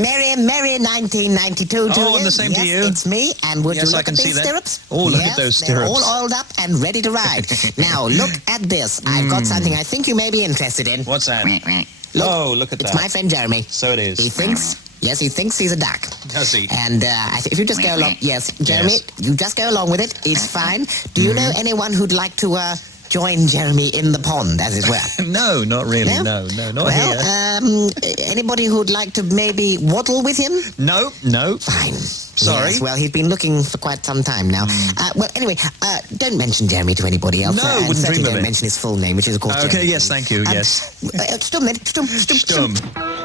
Merry 1992 to you. Oh, and the same to you. Yes, it's me. And would Yes, you I look can at see these that. stirrups? Oh, look yes, at those they're stirrups. all oiled up and ready to ride. Now, look at this. I've got something I think you may be interested in. What's that? Look, look at it's that. my friend Jeremy. So it is. He thinks he's a duck. Does he? And if you just go along, yes, Jeremy, Yes. you just go along with it. It's fine. Do you know anyone who'd like to join Jeremy in the pond, as it were? No, not really. No? No, not Well, here. anybody who'd like to maybe waddle with him? No. Fine. Sorry. Yes, well, he's been looking for quite some time now. Well, anyway, don't mention Jeremy to anybody else. No, and wouldn't certainly dream of don't it. mention his full name, which is, of course, Okay, Jeremy. yes, thank you, yes. Stum.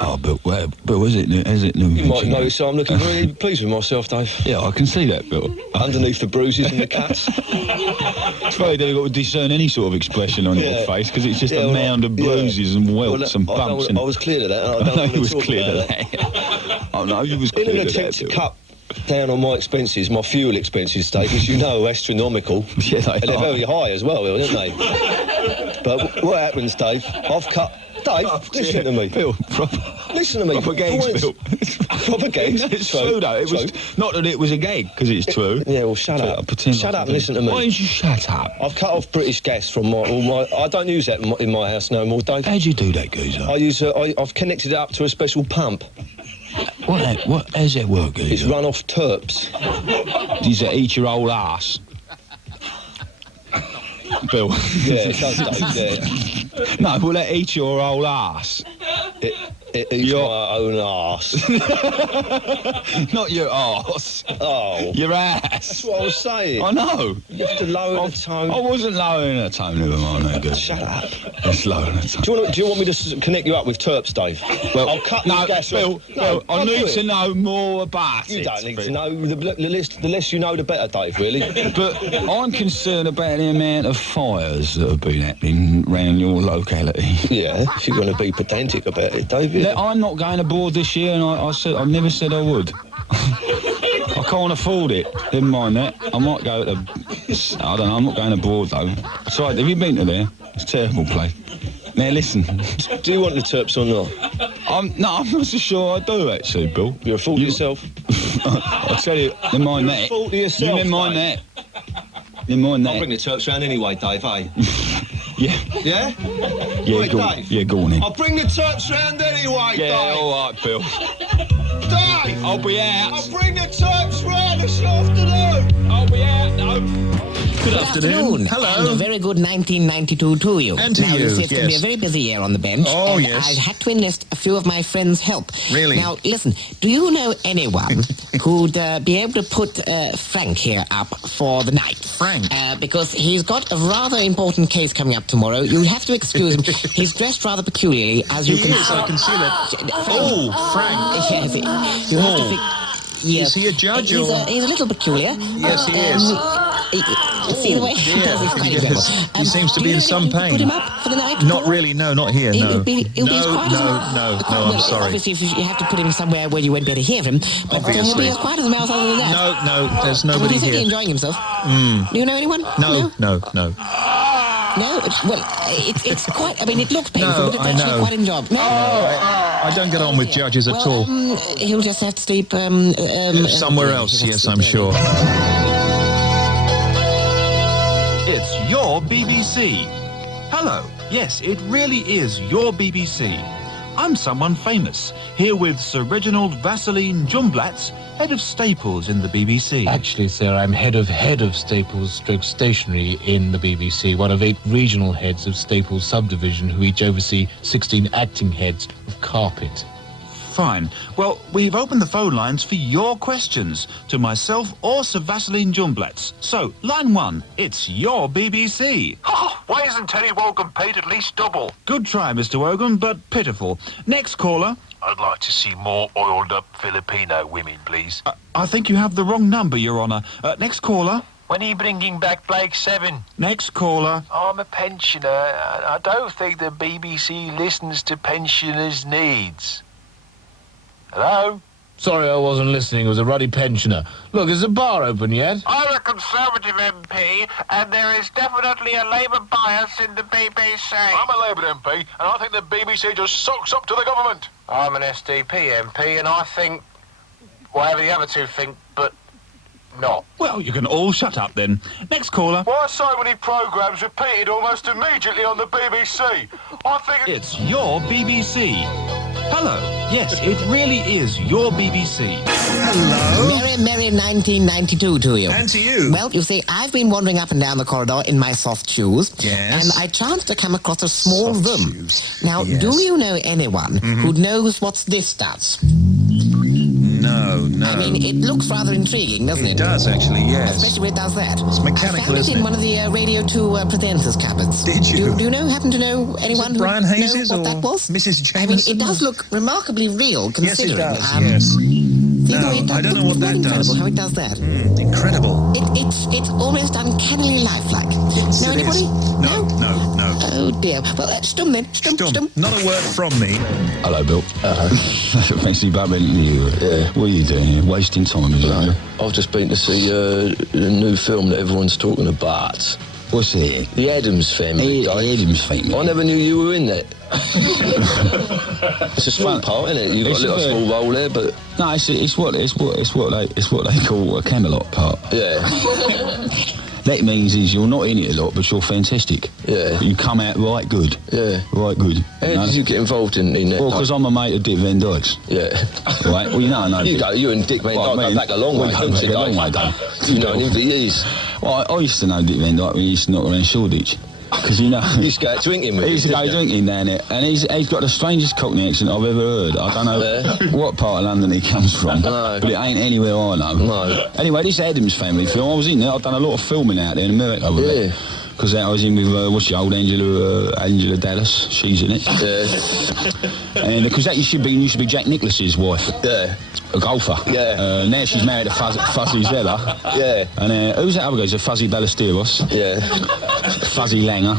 Oh, Bill, is it new? You might notice I'm looking really pleased with myself, Dave. Yeah, I can see that, Bill. Underneath the bruises and the cuts. It's very difficult to discern any sort of expression on your Yeah. face because it's just Yeah, a well, mound of bruises and welts and bumps. I was clear to that. And I I don't know want you to was talk clear to about that. I know you was In clear an to attempt that, to Bill. cut down on my expenses, my fuel expenses, Dave, as you know, are astronomical. Yeah, they And they're are. very high as well, aren't they? But what happens, Dave? I've cut... Dave, listen to me. Bill, Listen to me. proper gags, For Bill. once- Proper gags. It's true, though. It was not that it was a gag, because it's true. Yeah, well, shut up. Pretend Shut like up I and listen to me. Why don't you shut up? I've cut off British gas from all my... I don't use that in my house no more, Dave. How'd you do that, geezer? I've connected it up to a special pump. How's that work, It's geezer? run off terps. Does that eat your old ass? Bill. Yeah, it does, Dave, yeah. No, will that eat your old ass? It eats my own arse. Not your arse. Oh. Your That's ass. what I was saying. I know. You have to lower the tone. I wasn't lowering the tone, never mind, no good. Shut up. It's lowering the tone. Do you want me to connect you up with terps, Dave? Well, I'll cut no, the gas Bill, off. Bill, I I'll need do to it. know more about it. You don't need Bill. to know. The less you know, the better, Dave, really. But I'm concerned about the amount of fires that have been happening around your locality. Yeah, if you're going to be pedantic about it, Dave. Yeah. I'm not going abroad this year, and I never said I would. I can't afford it. Never mind that. I might go to... I don't know, I'm not going abroad, though. Sorry, have you been to there? It's a terrible place. Now, listen. Do you want the terps or not? I'm not so sure I do, actually, Bill. You're a fool to yourself. I'll tell you, never mind You're a that. fool to yourself, You never mind mate. that. Never mind I'll that. bring the terps round anyway, Dave, eh? Yeah. Yeah? Yeah, Right, go on. Dave? Yeah, go on in. I'll bring the terps round anyway, Yeah, Dave. all right, Bill. Dave! I'll be out. I'll bring the terps round this afternoon. I'll be out, no. Good afternoon. And a very good 1992 to you. And to now, you, see, it's going to be a yes. very busy year on the bench. Oh, and yes. I've had to enlist a few of my friends' help. Really? Now, listen, do you know anyone who'd be able to put Frank here up for the night? Frank? Because he's got a rather important case coming up tomorrow. You have to excuse him. He's dressed rather peculiarly, as you He can is, I can see that. Oh, Frank. Yes, you have to think... Yes. Is he a judge he's or- he's a little peculiar. Yes, he is. See the way he dear. does his funny Yes. trouble. He seems to do be you in know some anyone who could pain. Put him up for the night? Not really, no, not here, no. It'll be as quiet as No, well, I'm sorry. Obviously, if you have to put him somewhere where you won't be able to hear him, but he'll Obviously. be as quiet as a mouse other than that. No, there's And nobody he's certainly here. enjoying himself. Do you know anyone? No. No? Well, it's quite... I mean, it looks painful, No, but it's I actually know. quite enjoyable. No? I don't get on with judges at all. He'll just have to sleep... Somewhere else, yes, I'm sure. It's your BBC. Hello. Yes, it really is your BBC. I'm someone famous, here with Sir Reginald Vaseline Jumblatz, head of Staples in the BBC. Actually, sir, I'm head of Staples stroke stationery in the BBC, one of 8 regional heads of Staples subdivision who each oversee 16 acting heads of carpet. Fine. Well, we've opened the phone lines for your questions to myself or Sir Vaseline Jumblatz. So, line 1, it's your BBC. Oh, why isn't Terry Wogan paid at least double? Good try, Mr. Wogan, but pitiful. Next caller. I'd like to see more oiled-up Filipino women, please. I think you have the wrong number, Your Honour. Next caller. When are you bringing back Blake 7? Next caller. I'm a pensioner, and I don't think the BBC listens to pensioners' needs. Hello? Sorry I wasn't listening. It was a ruddy pensioner. Look, is the bar open yet? I'm a Conservative MP, and there is definitely a Labour bias in the BBC. I'm a Labour MP, and I think the BBC just sucks up to the government. I'm an SDP MP, and I think whatever the other two think, but not. Well, you can all shut up then. Next caller. Why are so many programmes repeated almost immediately on the BBC? I think It's your BBC. Hello. Yes, it really is your BBC. Hello. Merry, merry 1992 to you. And to you. Well, you see, I've been wandering up and down the corridor in my soft shoes. Yes. And I chanced to come across a small Soft room. shoes. Now, Yes. do you know anyone who knows what this does? No. I mean, it looks rather intriguing, doesn't it? It does, actually, yes. Especially when it does that. It's mechanical, I found it isn't in it? one of the Radio 2 presenters' cupboards. Did you? Do you happen to know anyone who Brian Hayes' know what or that was? Mrs. I mean, Jameson? it does look remarkably real, Yes, considering. it does, yes. See, No, the way it does, I don't know it's what that quite does. incredible how it does that. Incredible. It's almost uncannily lifelike. Yes, Know it anybody? is. No. Oh dear. Well, stum then. Stum. Not a word from me. Hello, Bill. Fancy bumping into you. Yeah. What are you doing here? Wasting time, is it? I've just been to see a new film that everyone's talking about. What's it? The Addams Family. Adam's Family. I never knew you were in that. It's a small part, isn't it? You've got It's a little a bit- small role there, but No, it's what they call a Camelot part. yeah. That means is you're not in it a lot, but you're fantastic. Yeah. You come out right good. Yeah. Right good. How did you get involved in that? Well, because I'm a mate of Dick Van Dyke's. Yeah. Right? Well, I know. You and Dick Van Dyke go back a long way, We go don't back you, a long Dave? way, Dave. You've known him for years. Well, I used to know Dick Van Dyke when he used to knock around Shoreditch. Because, You used to go out drinking with he used to him, go didn't you? drinking down there, and he's got the strangest Cockney accent I've ever heard. I don't know what part of London he comes from, No. but it ain't anywhere I know. No. Anyway, this Addams Family film, I was in there. I've done a lot of filming out there in America with it. Because I was in with, what's she, old Angela Dallas. She's in it. Yeah. And because that used to be Jack Nicklaus's wife. Yeah. A golfer. Yeah. Now she's married to Fuzzy Zeller. Yeah. And who's that other guy? Is it Fuzzy Ballesteros? Yeah. Fuzzy Langer.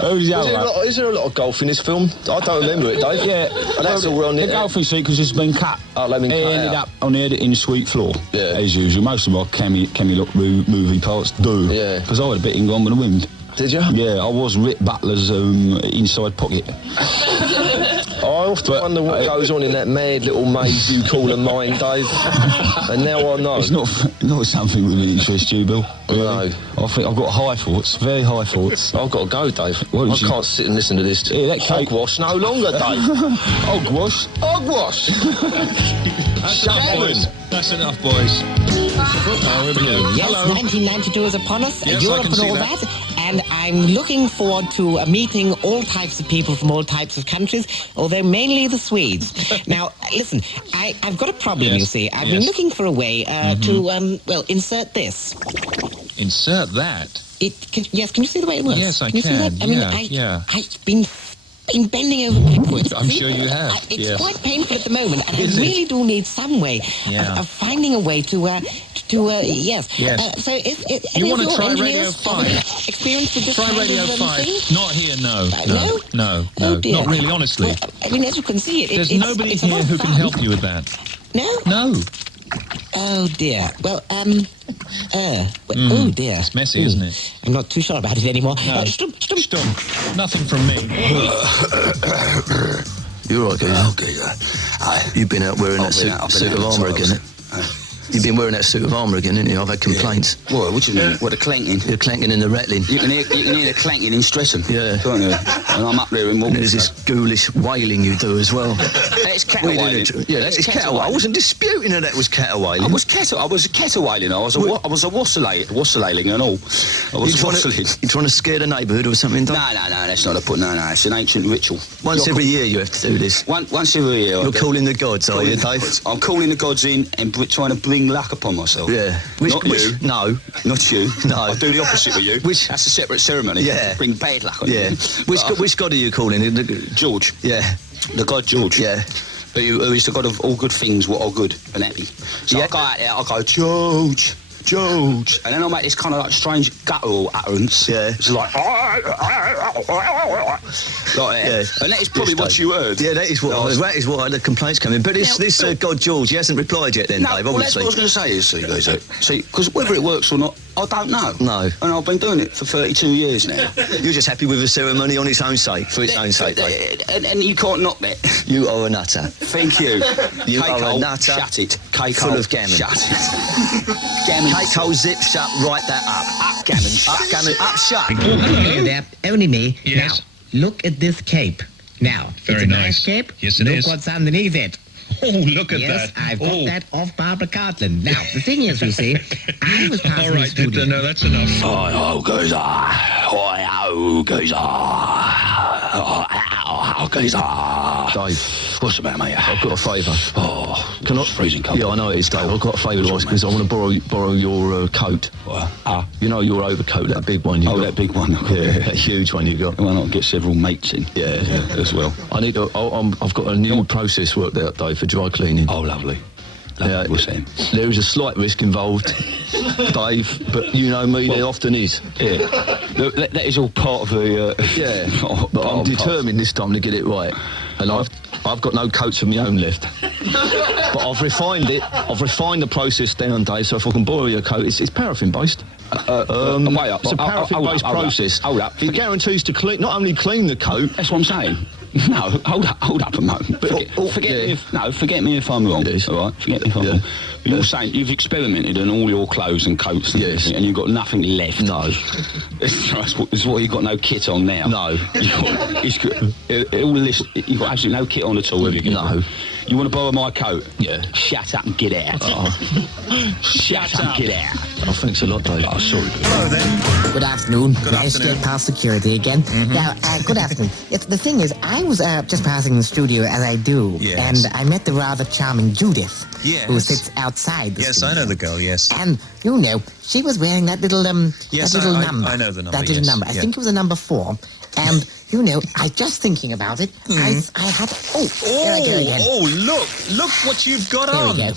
Who's the other one? Is there a lot of golf in this film? I don't remember it, Dave. Yeah. And that's all on the it. golfing sequence has been cut. Oh, they've been It cut ended out. up on the editing suite floor. Yeah. As usual. Most of my Camelot movie parts do. Yeah. Because I had a bit in Gone with the Wind. Did you? Yeah, I was Rip Butler's inside pocket. I often wonder what goes on in that mad little maze you call a mind, Dave. And now I know. It's not something that would interest you, Bill. No. I think I've got high thoughts, very high thoughts. I've got to go, Dave. What I did you- can't sit and listen to this. Yeah, that cake- Hogwash no longer, Dave. Hogwash. Hogwash. Shut boys. That's enough, boys. Yes, 1992 is upon us. Yes, I Europe can and see all that. that. And I'm looking forward to meeting all types of people from all types of countries, although mainly the Swedes. Now, listen, I've got a problem, Yes, you see. I've been yes. looking for a way to, insert this. Insert that. Yes, can you see the way it works? Yes, I can. You see can. that? I mean, Yeah. I've been bending over backwards. I'm See? sure you have, It's yes. quite painful at the moment, and Is I it? really do need some way Yeah. of finding a way to yes. Yes. So if You any wanna of your try Radio engineers 5? have any experience with this Try kind Radio of 5. thing? Not here, no. No? No. Oh, dear. Not really, honestly. Well, I mean, as you can see, There's it's nobody it's a here lot of who can fun. help you with that. No? No. Oh dear. Well, oh dear. It's messy, isn't it? I'm not too sure about it anymore. No. Stump. Nothing from me. You're right, Geezer. You've been out wearing that suit of armour again. You've been wearing that suit of armour again, haven't you? I've had complaints. What? What do you mean? What, the clanking? You're clanking and the rattling. You can hear the clanking in Streatham. Yeah. Can't you? And I'm up there in And Walton. there's this ghoulish wailing you do as well. It's cattle wailing. Yeah, that's cattle. I wasn't disputing that was cattle wailing. I was cattle wailing. I was a wassailing and all. I was wassailing. You trying to scare the neighbourhood or something? Dave? No, that's not a put. No, it's an ancient ritual. Once every year you have to do this. Once every year. You're calling the gods, are you, Dave? I'm calling the gods in and trying to bring luck upon myself. Yeah. Not you. No. Not you. No. I do the opposite with you. That's a separate ceremony. Yeah. Bring bad luck on Yeah. you. Which god are you calling? George. Yeah. The god George. Yeah. Who is the god of all good things, what are good and happy. So Yeah. I go out there, I go, George, George. And then I make this kind of like strange guttural utterance. Yeah. It's like that. Yeah. And that is probably what you heard. Yeah, that is what the complaints come in. But this God George, he hasn't replied yet then, No, Dave, well, that's obviously. what I was going to say is, see, because whether it works or not, I don't know. No. And I've been doing it for 32 years now. You're just happy with the ceremony on its own sake, for its own sake, Dave. And you can't knock that. You are a nutter. Thank you. You Cake are a hole, nutter. Shut it. Cake Full hole, of gammon. Shut it. Gammon. Cake hole, zip shut, write that up. Up gammon. Shut. Up gammon, up shut. Hello there, only me. Yes. Now, look at this cape. Now, Very it's a nice nice. cape. Yes, it look is. what's underneath it. Oh, look at Yes, that. I've got oh. that off Barbara Cartland. Now, the thing is, you see, I was passing All the right, studio. no, that's enough. Oh, goes oh, goes oh, goes Dave, What's the matter, mate? I've got a favour. Oh, Can I? it's freezing cold. Yeah, I know it is, Dave. I've got a favour to ask because I want to borrow your coat. What? You know your overcoat, that big one you got. That big one. Yeah, that huge one you got. Why not get several mates in? Yeah. As well. I need to. I've got a new process worked out, Dave, for dry cleaning. Oh, lovely. Yeah, What's that? there is a slight risk involved, Dave, but you know me, there often is. Yeah. Look, that is all part of the... Yeah, but I'm determined this time to get it right. And I've got no coats of my own left. But I've refined it. I've refined the process down, Dave, so if I can borrow your coat, it's paraffin-based. wait up. It's a paraffin-based process. Hold up. It guarantees to not only clean the coat... That's what I'm saying. No, hold up a moment. Forget me if I'm wrong. Yes. All right, forget me if I'm wrong. But you're saying you've experimented on all your clothes and coats, and Yes. and you've got nothing left. No. It's what you've got no kit on now. No. You've got absolutely no kit on at all. Have you? No. You want to borrow my coat? Yeah. Shut up and get out. Shut up and get out. Oh, thanks a lot, Dave. Oh, sorry. Hello then. Good afternoon. Good Nice to afternoon. get past security again. Now, good afternoon. Yes, the thing is, I was just passing the studio as I do, Yes. and I met the rather charming Judith, Yes. who sits outside the Yes, studio. I know the girl, yes. And, you know, she was wearing that little, Yes, that little I number. know the number, That little yes, number. I yeah. think it was a number 4. And, you know, I just thinking about it, I had... Oh, here I go again. Look what you've got Here on. we go.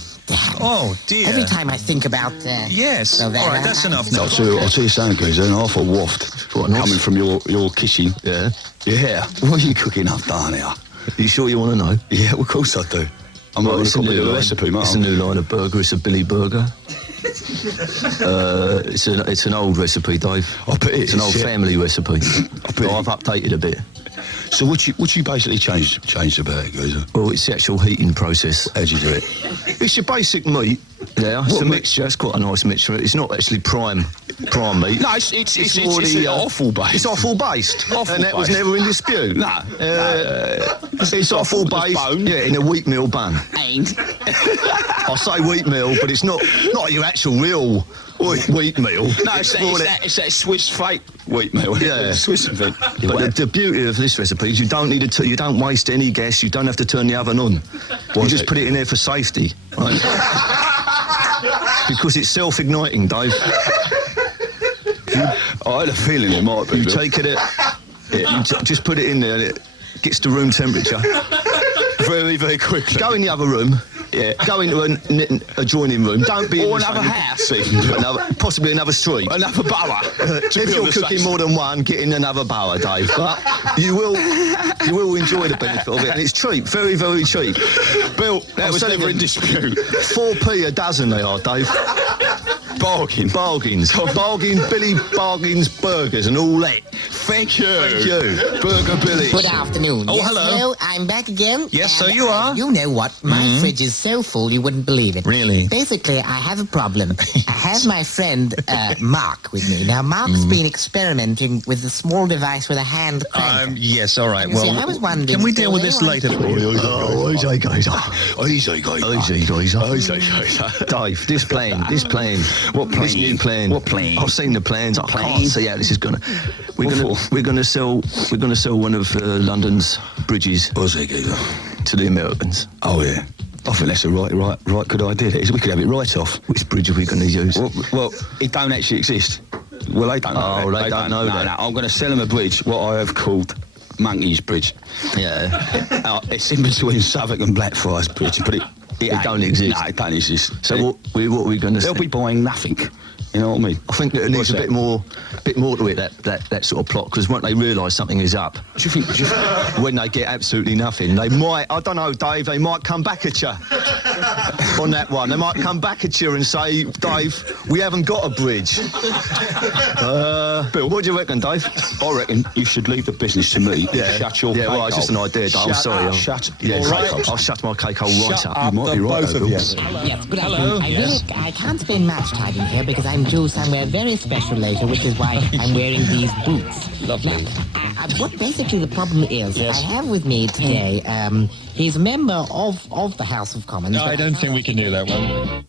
Oh, dear. Every time I think about... Yes. well, All right, that's enough. I'll tell you something, guys. An awful waft coming from your kitchen. Yeah? Yeah. What are you cooking up down here? Are you sure you want to know? Yeah, of course I do. I'm not going to copy the recipe, mate. It's a new line of burger. It's a Billy Burger. It's an old recipe, Dave. I bet it It's an is, old yeah. family recipe. bet I've updated a bit. So what you basically changed about it, guys? Well, it's the actual heating process. How'd you do it? It's your basic meat. Yeah, it's What a meat? mixture. It's quite a nice mixture. It's not actually prime meat. No, it's more the, offal based. It's offal based, and that was based. never in dispute. No. It's offal based. bone. Yeah, in a wheatmeal bun. Ain't. I say wheatmeal, but it's not your actual real wheatmeal. No, it's that Swiss fake wheatmeal. Yeah. Swiss thing. But the beauty of this recipe is you don't need you don't waste any gas. You don't have to turn the oven on. You just put it in there for safety, right? Because it's self-igniting, Dave. I had a feeling it might be. You Bill. take it, just put it in there. And it gets to room temperature. very, very quickly. Go in the other room. Yeah. Go into an adjoining room. Don't be Or in the another same- house, even. Possibly another street. Another borough. If you're cooking more than one, get in another borough, Dave. But you will enjoy the benefit of it, and it's cheap, very, very cheap. Bill, that I'm was selling never in them. dispute. 4p a dozen they are, Dave. Bargains. Bargain Billy Bargains burgers and all that. Thank you. Thank you. Burger Billy. Good afternoon. Oh, Yes, hello. I'm back again. Yes, so And, you are. You know what? My fridge is so full you wouldn't believe it. Really? Basically, I have a problem. I have my friend Mark with me. Now, Mark's been experimenting with a small device with a hand crank. Yes, all right. You see, I was wondering, can we deal with this will later, please? Easy, guys. Easy, guys. Easy, guys. Easy, guys. Dave, this plan. What plan? This new plan. What plan? I've seen the plans. I Plan? can't see how this is gonna. We're gonna sell one of London's bridges What's it, Giga? to the Americans. Oh, yeah. I think that's a right good idea. We could have it right off. Which bridge are we gonna use? Well, it don't actually exist. Well, they don't know Oh, that. they don't know that. No, I'm going to sell them a bridge, what I have called Monkey's Bridge. Yeah. It's in between Southwark and Blackfriars Bridge, but It don't exist. No, it don't exist. So what are we going to They'll be buying nothing. You know what I mean? I think that it needs a bit more to it, that sort of plot, because when they realise something is up, Do you think? when they get absolutely nothing, they might, I don't know, Dave, they might come back at you on that one. They might come back at you and say, Dave, we haven't got a bridge. Bill, what do you reckon, Dave? I reckon you should leave the business to me. Yeah. Shut your Yeah, cake well, it's just an idea, Dave. I'm sorry. Up. Shut Yeah, your cake up. I'll shut my cake hole right up. up, You might be right, both though, of you. Bill. Yes, good afternoon. I can't spend much time in here because I'm due somewhere very special later, which is why I'm wearing these boots. Lovely. Now, what basically the problem is, I have with me today, he's a member of the House of Commons. I don't think we can do that one.